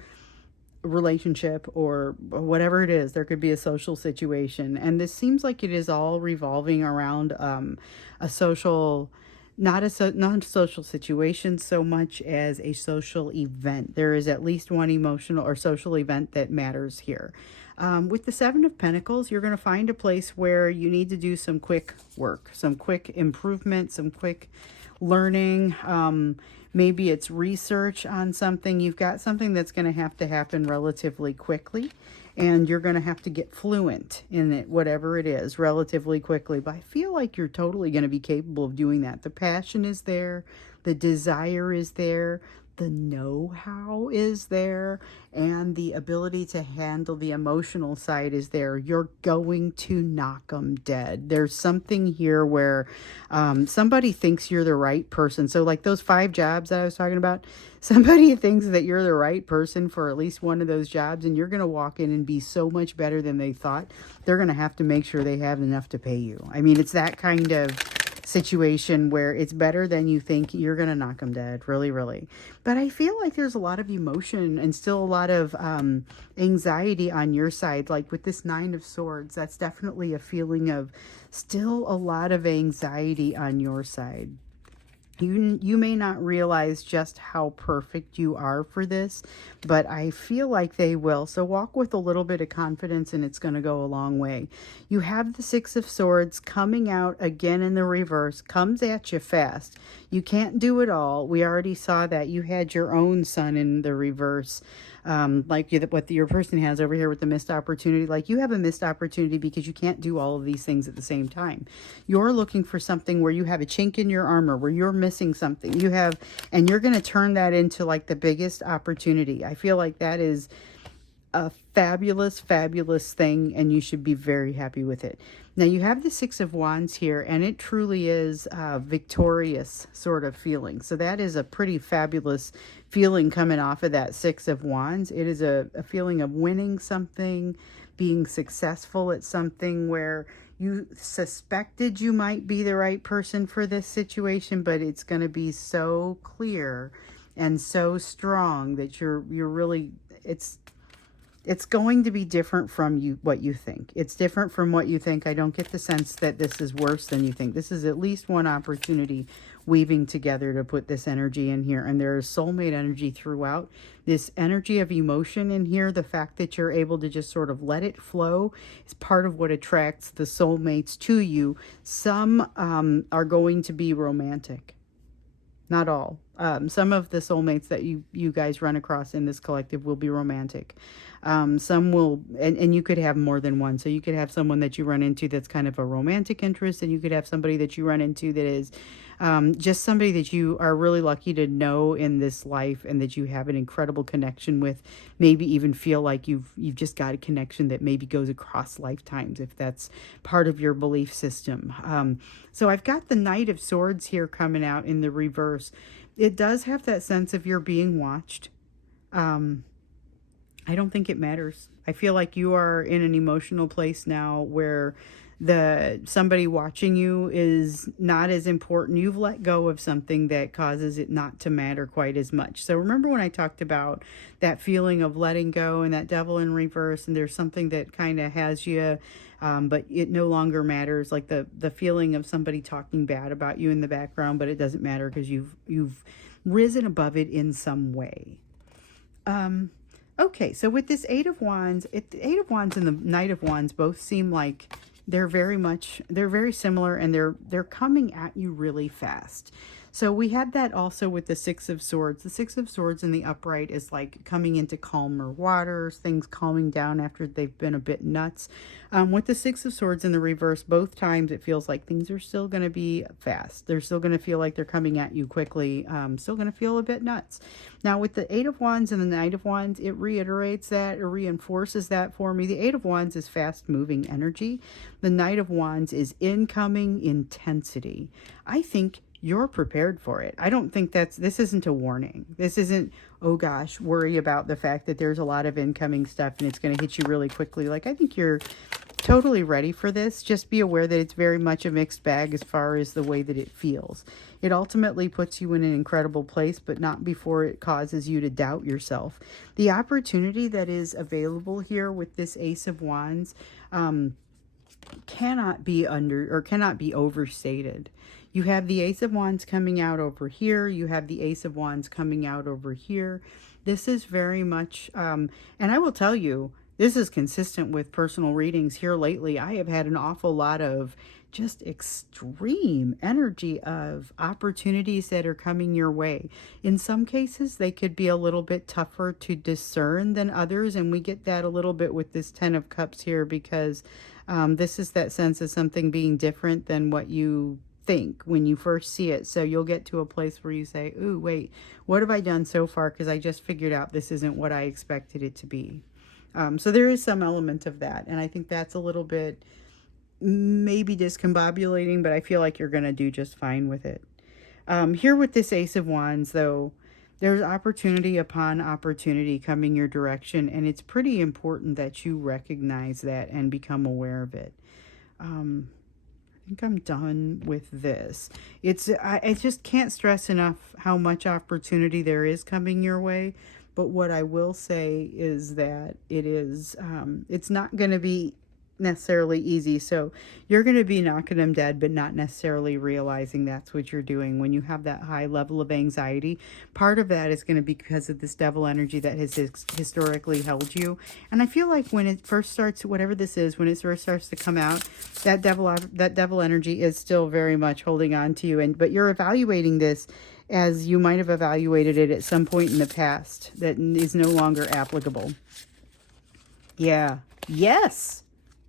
relationship or whatever it is. There could be a social situation, and this seems like it is all revolving around a social, not a non-social situation so much as a social event. There is at least one emotional or social event that matters here. With the Seven of Pentacles, you're going to find a place where you need to do some quick work, some quick improvement, some quick learning. Maybe it's research on something. You've got something that's going to happen relatively quickly, and you're going to have to get fluent in it, whatever it is, relatively quickly. But I feel like you're totally going to be capable of doing that. The passion is there, the desire is there, the know-how is there, and the ability to handle the emotional side is there. You're going to knock them dead. There's something here where somebody thinks you're the right person. So like those 5 jobs that I was talking about, somebody thinks that you're the right person for at least one of those jobs, and you're going to walk in and be so much better than they thought. They're going to have to make sure they have enough to pay you. I mean, it's that kind of situation where it's better than you think. You're going to knock them dead, really, really. But I feel like there's a lot of emotion and still a lot of anxiety on your side. Like with this Nine of Swords, that's definitely a feeling of still a lot of anxiety on your side. You may not realize just how perfect you are for this, but I feel like they will. So walk with a little bit of confidence, and it's going to go a long way. You have the Six of Swords coming out again in the reverse, comes at you fast. You can't do it all. We already saw that. You had your own Sun in the reverse. Like what your person has over here with the missed opportunity. Like you have a missed opportunity because you can't do all of these things at the same time. You're looking for something where you have a chink in your armor, where you're missing something. And you're going to turn that into like the biggest opportunity. I feel like that is a fabulous, fabulous thing, and you should be very happy with it. Now you have the Six of Wands here, and it truly is a victorious sort of feeling. So that is a pretty fabulous feeling coming off of that Six of Wands. It is a feeling of winning something, being successful at something where you suspected you might be the right person for this situation, but it's going to be so clear and so strong that you're really, it's going to be different from what you think. It's different from what you think. I don't get the sense that this is worse than you think. This is at least one opportunity weaving together to put this energy in here. And there is soulmate energy throughout. This energy of emotion in here, the fact that you're able to just sort of let it flow, is part of what attracts the soulmates to you. Some are going to be romantic. Not all. Some of the soulmates that you guys run across in this collective will be romantic. Some will, and you could have more than one. So you could have someone that you run into that's kind of a romantic interest, and you could have somebody that you run into that is just somebody that you are really lucky to know in this life, and that you have an incredible connection with. Maybe even feel like you've just got a connection that maybe goes across lifetimes, if that's part of your belief system. So I've got the Knight of Swords here coming out in the reverse. It does have that sense of you're being watched. I don't think it matters. I feel like you are in an emotional place now where somebody watching you is not as important. You've let go of something that causes it not to matter quite as much. So remember when I talked about that feeling of letting go and that devil in reverse, and there's something that kind of has you, but it no longer matters, like the feeling of somebody talking bad about you in the background, but it doesn't matter because you've risen above it in some way. Okay, so with this Eight of Wands, the Eight of Wands and the Knight of Wands both seem like they're very similar, and they're coming at you really fast. So we had that also with the Six of Swords. The Six of Swords in the upright is like coming into calmer waters, things calming down after they've been a bit nuts. With the Six of Swords in the reverse, both times it feels like things are still going to be fast. They're still going to feel like they're coming at you quickly, still going to feel a bit nuts. Now with the Eight of Wands and the Knight of Wands, it reiterates that, or reinforces that for me. The Eight of Wands is fast moving energy. The Knight of Wands is incoming intensity. I think you're prepared for it. I don't think this isn't a warning. This isn't, oh gosh, worry about the fact that there's a lot of incoming stuff and it's going to hit you really quickly. Like, I think you're totally ready for this. Just be aware that it's very much a mixed bag as far as the way that it feels. It ultimately puts you in an incredible place, but not before it causes you to doubt yourself. The opportunity that is available here with this Ace of Wands cannot be overstated. You have the Ace of Wands coming out over here. You have the Ace of Wands coming out over here. This is very much, and I will tell you, this is consistent with personal readings here lately. I have had an awful lot of just extreme energy of opportunities that are coming your way. In some cases, they could be a little bit tougher to discern than others, and we get that a little bit with this Ten of Cups here, because this is that sense of something being different than what you think when you first see it. So you'll get to a place where you say, ooh, wait, what have I done so far? Because I just figured out this isn't what I expected it to be. So there is some element of that. And I think that's a little bit maybe discombobulating, but I feel like you're going to do just fine with it. Here with this Ace of Wands, though, there's opportunity upon opportunity coming your direction. And it's pretty important that you recognize that and become aware of it. I think I'm done with this. I just can't stress enough how much opportunity there is coming your way. But what I will say is that it's not going to be necessarily easy. So you're going to be knocking them dead, but not necessarily realizing that's what you're doing when you have that high level of anxiety. Part of that is going to be because of this devil energy that has historically held you. And I feel like when it first starts, whatever this is, when it first starts to come out, that devil energy is still very much holding on to you. But you're evaluating this as you might have evaluated it at some point in the past that is no longer applicable. Yeah. Yes.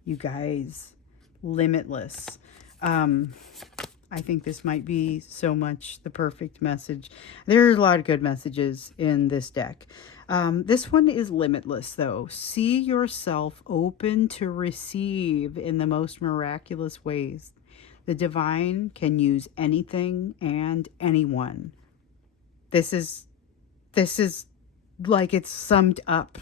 You guys, limitless. I think this might be so much the perfect message. There's a lot of good messages in this deck. This one is limitless, though. See yourself open to receive in the most miraculous ways. The divine can use anything and anyone. This is like it's summed up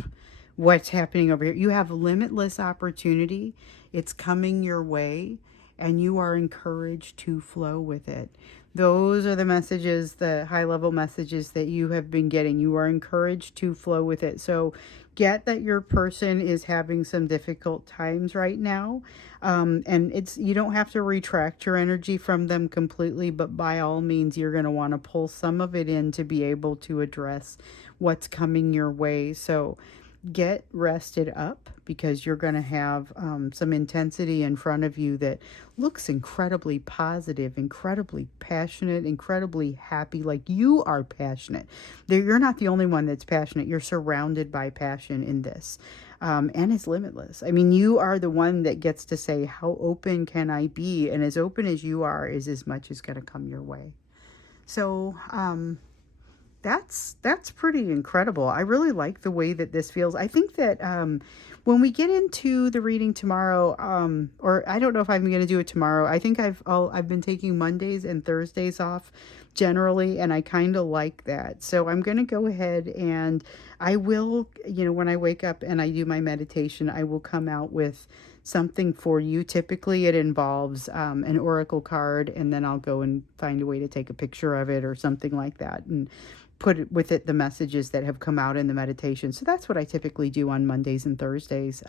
what's happening over here. You have limitless opportunity. It's coming your way, and you are encouraged to flow with it. Those are the messages, the high-level messages that you have been getting. You are encouraged to flow with it. So get that your person is having some difficult times right now. And you don't have to retract your energy from them completely, but by all means, you're going to want to pull some of it in to be able to address what's coming your way. So get rested up, because you're going to have some intensity in front of you that looks incredibly positive, incredibly passionate, incredibly happy. Like, you are passionate. You're not the only one that's passionate. You're surrounded by passion in this. And it's limitless. I mean, you are the one that gets to say, how open can I be? And as open as you are is as much as going to come your way. So, that's pretty incredible. I really like the way that this feels. I think that when we get into the reading tomorrow, or I don't know if I'm going to do it tomorrow. I think I've been taking Mondays and Thursdays off generally, and I kind of like that. So I'm going to go ahead and I will, when I wake up and I do my meditation, I will come out with something for you. Typically, it involves an oracle card, and then I'll go and find a way to take a picture of it or something like that, and put it with it the messages that have come out in the meditation. So that's what I typically do on Mondays and Thursdays.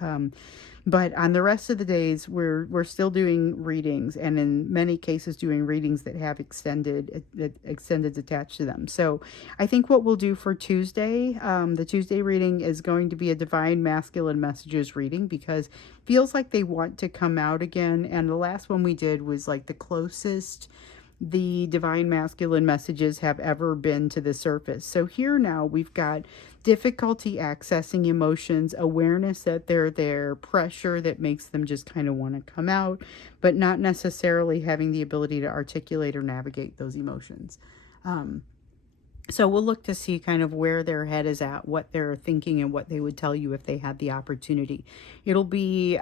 But on the rest of the days, we're still doing readings, and in many cases doing readings that have extended attached to them. So I think what we'll do for Tuesday, the Tuesday reading is going to be a Divine Masculine Messages reading, because feels like they want to come out again. And the last one we did was like the closest the divine masculine messages have ever been to the surface. So here now we've got difficulty accessing emotions, awareness that they're there, pressure that makes them just kind of want to come out, but not necessarily having the ability to articulate or navigate those emotions. So we'll look to see kind of where their head is at, what they're thinking, and what they would tell you if they had the opportunity. It'll be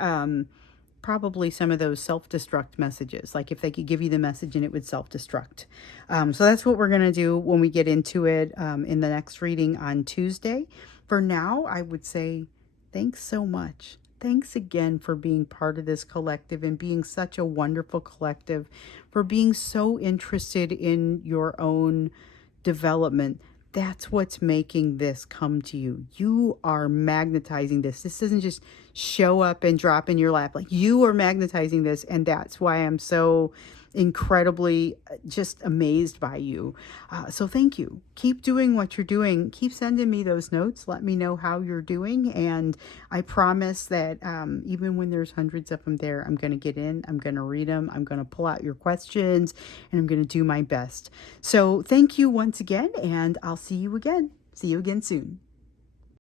probably some of those self-destruct messages, like if they could give you the message and it would self-destruct. So that's what we're going to do when we get into it in the next reading on Tuesday. For now, I would say thanks so much. Thanks again for being part of this collective and being such a wonderful collective, for being so interested in your own development. That's what's making this come to you. You are magnetizing this. This doesn't just show up and drop in your lap. Like, you are magnetizing this, and that's why I'm so incredibly just amazed by you. So thank you. Keep doing what you're doing. Keep sending me those notes. Let me know how you're doing. And I promise that even when there's hundreds of them there, I'm going to get in. I'm going to read them. I'm going to pull out your questions, and I'm going to do my best. So thank you once again, and I'll see you again. See you again soon.